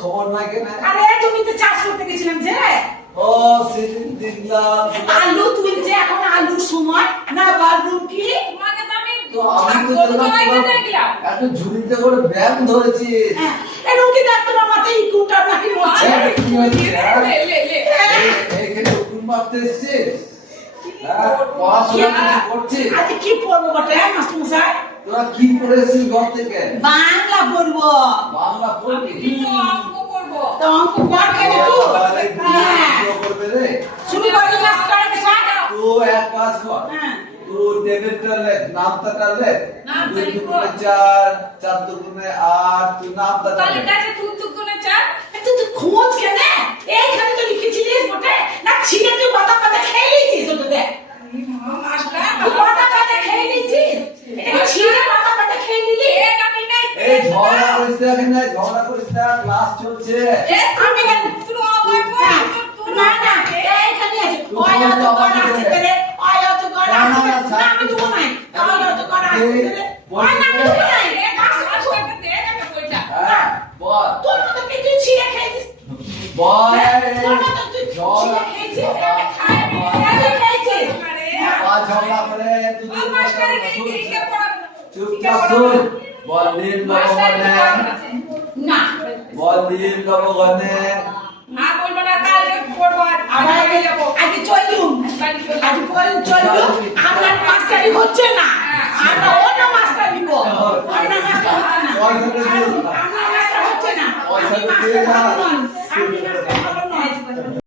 খবর নাই কেন? আরে তুমি তো চাষ করতে গেছিলাম যে সেদিন দেখলাম আলু, তুই যে এখন আলুর সময় না বাথরুম কি মানে আমি একটু ঝুড়িতে করে ব্যাগ ধরেছি। রুকি দেখ তোমার মাথায় ইকুটা নাকি মরছে। এইখানে উকুন মারতে এসছিস? পড়াশোনা করছিস? আজকে কি পড়বো বটে মাস্টার মশাই? তোরা কি পড়েছিস ঘর থেকে? বাংলা পড়বো। বাংলা পড়বি? অঙ্ক করবো। তো অঙ্ক কর কেন তুই? করবে রে? শুরু করবি মাস্টার মশাই? তুই এক কাজ কর, তুই টেবিলটা লেখ, নামটা লেখ। 2 দুগুণে 4, 4 দুগুণে 8, তুই নামটা তাহলে লেখ। কাছে 2 দুগুণে 4। তুই খোঁজ কেন? এইখানে তো লিখেছিলিস বটে না, ছিঁড়ে তুই পাতা পাতা খেয়ে নিয়েছিস ওটা দেখ। তুই পাতা পাতা খেয়ে নিয়েছিস, এটা ছিঁড়ে পাতা পাতা খেয়ে নিলি। এই ঝগড়া করিস না এখানে, ঝগড়া করিস না, ক্লাস চলছে। আমি কেন? না না, এইখানে আছে। ওই অত কর আসতে পেরে, ওই অত কর আসতে পেরে। না আমি দেবো না, ওই অত কর আসতে পেরে। ওই না আমি দেবো না। হ্যাঁ, বল। তোর মতো কি তুই ছিঁড়ে খেয়েছিস? বল। তোর মতো তুই ছিঁড়ে খেয়েছিস? আমি খেয়েছিস? ঝগড়া করে চুপচাপ শুন। বল নীল নবগণে, না বল নীল নবগণে। আগে চলুন, আপনার মাস্টারি হচ্ছে না, আমরা অন্য মাস্টার নিব। অন্য মাস্টার হচ্ছে না, পয়সাটা দিয়ে আপনার মাস্টার হচ্ছে না। পয়সাটা দিয়ে যা।